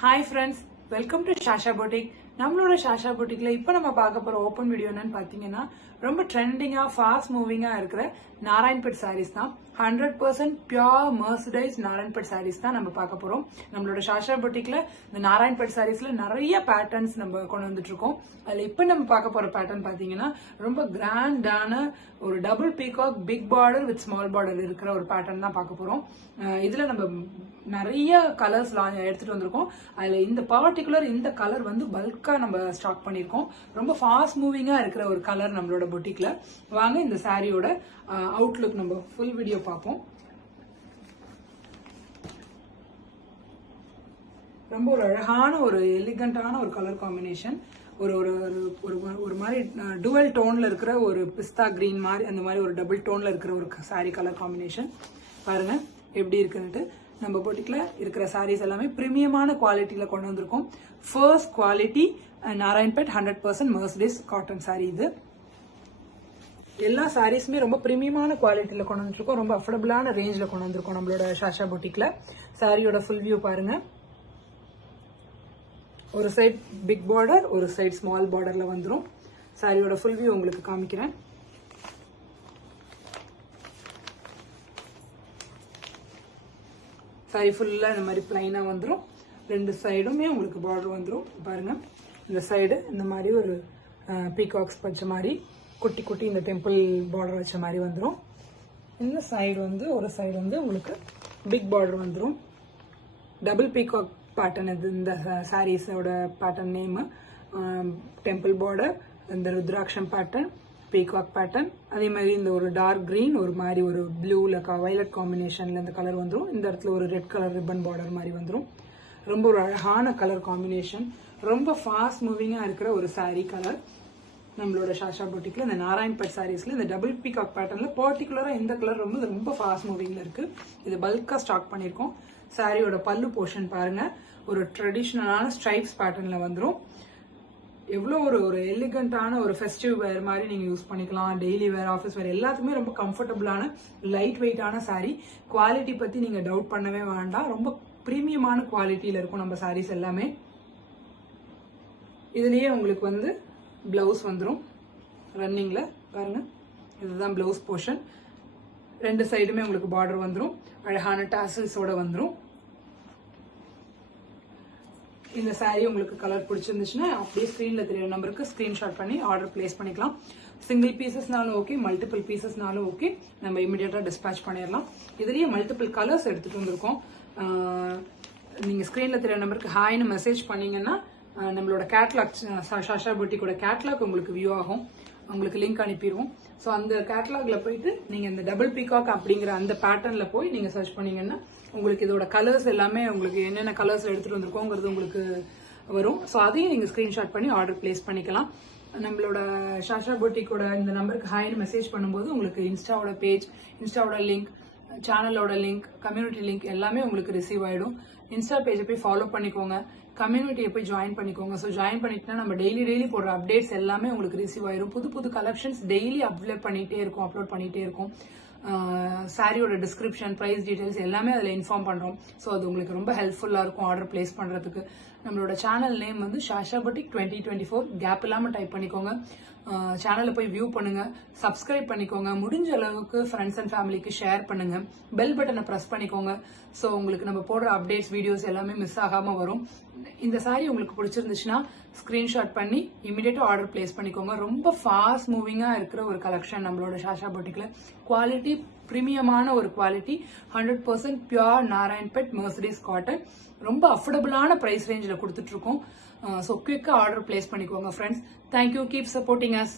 Hi friends, welcome to Shasha Boutique. நம்மளோட ஷாஷா புட்டிக்ல இப்போ நம்ம பார்க்க போற ஓப்பன் வீடியோ என்னன்னு பாத்தீங்கன்னா ரொம்ப ட்ரெண்டிங்கா ஃபாஸ்ட் மூவிங்கா இருக்கிற நாராயண்பேட் சாரீஸ் தான். 100% பியூர் மர்சடைஸ் நாராயண்பேட் சாரீஸ் தான் நம்ம பார்க்க போறோம். நம்மளோட ஷாஷா புட்டிக்ல இந்த நாராயண்பேட் சாரீஸ்ல நிறைய பேட்டர்ன்ஸ் நம்ம கொண்டு வந்துட்டு இருக்கோம். அதுல இப்போ நம்ம பார்க்க போற பேட்டர்ன் பாத்தீங்கன்னா ரொம்ப கிராண்டான ஒரு double peacock big border with small border இருக்கிற ஒரு பேட்டர்ன் தான் பார்க்க போறோம். இதுல நம்ம நிறைய கலர்ஸ் எடுத்துட்டு வந்திருக்கோம். அதுல இந்த பர்டிகுலர் இந்த கலர் வந்து பல்கா நம்ம ஸ்டாக் பண்ணிருக்கோம். ரொம்ப ஃபாஸ்ட் மூவிங்கா இருக்கிற ஒரு கலர் நம்மளோட பொட்டிக்ல. வாங்க இந்த சாரியோட அவுட்லுக் நம்ம ஃபுல் வீடியோ பார்ப்போம். ரொம்ப ஒரு அழகான ஒரு எலிகண்டான ஒரு கலர் காம்பினேஷன். ஒரு ஒரு ஒரு மாதிரி டுவல் டோன்ல இருக்கிற ஒரு பிஸ்தா கிரீன் மாதிரி அந்த மாதிரி ஒரு டபுள் டோன்ல இருக்கிற ஒரு சாரி கலர் காம்பினேஷன். பாருங்க எப்படி இருக்குன்னுட்டு. நம்ம பொட்டிக்ல இருக்கிற சாரீஸ் எல்லாமே பிரீமியமான குவாலிட்டியில கொண்டு வந்திருக்கோம். First quality Narayanpet 100% mercerised cotton sari. இது எல்லா சாரீஸுமே ரொம்ப பிரீமியமான குவாலிட்டியில கொண்டு வந்துருக்கோம். ரொம்ப அஃபோர்டபுளான ரேஞ்சில கொண்டு வந்திருக்கோம் நம்மளோட ஷாஷா பொட்டிக்ல. சாரியோட ஃபுல் வியூ பாருங்க. ஒரு சைட் பிக் பார்டர், ஒரு சைட் ஸ்மால் பார்டர்ல வந்துடும். சாரியோட ஃபுல் வியூ உங்களுக்கு காமிக்கிறேன். சாரி ஃபுல்லா இந்த மாதிரி பிளைனா வந்துடும். ரெண்டு சைடுமே உங்களுக்கு பார்டர் வந்துடும். பாருங்க இந்த சைடு இந்த மாதிரி ஒரு பீகாக்ஸ் வச்ச மாதிரி குட்டி குட்டி இந்த டெம்பிள் பார்டர் வச்ச மாதிரி வந்துடும். இந்த சைடு வந்து ஒரு சைடு வந்து உங்களுக்கு பிக் பார்டர் வந்துடும். டபுள் பீகாக் பேட்டர்ன் இது. இந்த சாரீஸோட பேட்டர்ன் நேம் டெம்பிள் பார்டர், இந்த ருத்ராட்சம் பேட்டர்ன், பீகாக் பேட்டர்ன். அதே மாதிரி இந்த ஒரு டார்க் கிரீன், ஒரு மாதிரி ஒரு ப்ளூல வயலட் காம்பினேஷன்ல இந்த கலர் வந்துடும். இந்த இடத்துல ஒரு ரெட் கலர் ரிப்பன் பார்டர் மாதிரி வந்துடும். ரொம்ப ஒரு அழகான கலர் காம்பினேஷன். ரொம்ப ஃபாஸ்ட் மூவிங்கா இருக்கிற ஒரு சாரி கலர் நம்மளோட ஷாஷா பொட்டிக்ல. இந்த நாராயண்பேட் சாரீஸ்ல இந்த டபுள் பீகாக் பேட்டர்ன்ல பர்டிகுலரா இந்த கலர் ரொம்ப ஃபாஸ்ட் மூவிங்ல இருக்கு. இது பல்கா ஸ்டாக் பண்ணிருக்கோம். சாரியோட பல்லு போர்ஷன் பாருங்க. ஒரு ட்ரெடிஷனலான ஸ்ட்ரைப்ஸ் பேட்டர்ன்ல வந்துடும். எவ்வளோ ஒரு எலிகண்டான ஒரு ஃபெஸ்டிவ் வேர் மாதிரி நீங்க யூஸ் பண்ணிக்கலாம். டெய்லி வேர், ஆஃபீஸ் வேர் எல்லாத்துக்குமே ரொம்ப கம்ஃபர்டபுளான லைட் வெயிட்டான சாரி. குவாலிட்டி பத்தி நீங்க டவுட் பண்ணவே வேண்டாம். ரொம்ப பிரீமியமான குவாலிட்டியில இருக்கும் நம்ம சாரீஸ் எல்லாமே. இதுலயே உங்களுக்கு வந்து பிளவுஸ் வந்துடும் ரன்னிங்ல. பாருங்க இதுதான் பிளவுஸ் போர்ஷன். ரெண்டு சைடுமே உங்களுக்கு பார்டர் வந்துடும். அழகான டாசல்ஸோட வந்துடும். இந்த சாரி உங்களுக்கு கலர் பிடிச்சிருந்துச்சுன்னா அப்படியே ஸ்கிரீன்ல தெரியற நம்பருக்கு ஸ்கிரீன்ஷாட் பண்ணி ஆர்டர் பிளேஸ் பண்ணிக்கலாம். சிங்கிள் பீசஸ்னாலும் ஓகே, மல்டிபிள் பீசஸ்னாலும் ஓகே, நம்ம இமிடியேட்டா டிஸ்பேச் பண்ணிடலாம். இதுலயே மல்டிபிள் கலர்ஸ் எடுத்துட்டு வந்திருக்கோம். நீங்க ஸ்கிரீன்ல தெரியற நம்பருக்கு ஹாய்னு மெசேஜ் பண்ணீங்கன்னா நம்மளோட கேட்லாக், ஷாஷா பொட்டிக்கோட கேட்லாக் உங்களுக்கு வியூ ஆகும். உங்களுக்கு லிங்க் அனுப்பிடுவோம். ஸோ அந்த கேட்லாக்ல போயிட்டு நீங்க இந்த டபுள் பீகாக் அப்படிங்கிற அந்த பேட்டர்ன்ல போய் நீங்க சர்ச் பண்ணீங்கன்னா உங்களுக்கு இதோட கலர்ஸ் எல்லாமே உங்களுக்கு என்னென்ன கலர்ஸ் எடுத்துட்டு வந்திருக்கோங்கிறது உங்களுக்கு வரும். ஸோ அதையும் நீங்க ஸ்கிரீன்ஷாட் பண்ணி ஆர்டர் பிளேஸ் பண்ணிக்கலாம். நம்மளோட ஷாஷா பொட்டிக்கோட இந்த நம்பருக்கு ஹாய்னு மெசேஜ் பண்ணும்போது உங்களுக்கு இன்ஸ்டாவோட பேஜ், இன்ஸ்டாவோட லிங்க், சேனலோட லிங்க், கம்யூனிட்டி லிங்க் எல்லாமே உங்களுக்கு ரிசீவ் ஆயிடும். இன்ஸ்டா பேஜை போய் ஃபாலோ பண்ணிக்கோங்க. கம்யூனிட்டியை போய் ஜாயின் பண்ணிக்கோங்க. ஸோ ஜாயின் பண்ணிட்டுனா நம்ம டெய்லி போடுற அப்டேட்ஸ் எல்லாமே உங்களுக்கு ரிசீவ் ஆயிரும். புது கலெக்ஷன்ஸ் டெய்லி அப்லோட் பண்ணிட்டே இருக்கும். சாரியோட டிஸ்கிரிப்ஷன், பிரைஸ் டீடைல்ஸ் எல்லாமே அதில் இன்ஃபார்ம் பண்றோம். ஸோ அது உங்களுக்கு ரொம்ப ஹெல்ப்ஃபுல்லா இருக்கும் ஆர்டர் பிளேஸ் பண்றதுக்கு. நம்மளோட சேனல் நேம் வந்து ஷாஷா பொட்டிக் 2024. கேப் இல்லாம டைப் பண்ணிக்கோங்க. சேனலை போய் வியூ பண்ணுங்க, சப்ஸ்கிரைப் பண்ணிக்கோங்க. முடிஞ்ச அளவுக்கு ஃப்ரெண்ட்ஸ் அண்ட் ஃபேமிலிக்கு ஷேர் பண்ணுங்க. பெல் பட்டனை பிரஸ் பண்ணிக்கோங்க. ஸோ உங்களுக்கு நம்ம போடுற அப்டேட்ஸ், வீடியோஸ் எல்லாமே மிஸ் ஆகாம வரும். இந்த சாரி உங்களுக்கு பிடிச்சிருந்துச்சுன்னா ஸ்கிரீன்ஷாட் பண்ணி இமிடியேட்டா ஆர்டர் பிளேஸ் பண்ணிக்கோங்க. ரொம்ப ஃபாஸ்ட் மூவிங்கா இருக்கிற ஒரு கலெக்ஷன் நம்மளோட ஷாஷா பொட்டிக்ல. குவாலிட்டி பிரீமியமான ஒரு quality. 100% pure Narayanpet mercerised cotton. ரொம்ப அஃபோர்டபுளான பிரைஸ் ரேஞ்சில் கொடுத்துட்டு இருக்கோம். ஸோ குயிக்கா ஆர்டர் பிளேஸ் பண்ணிக்கோங்க friends. Thank you. Keep supporting as.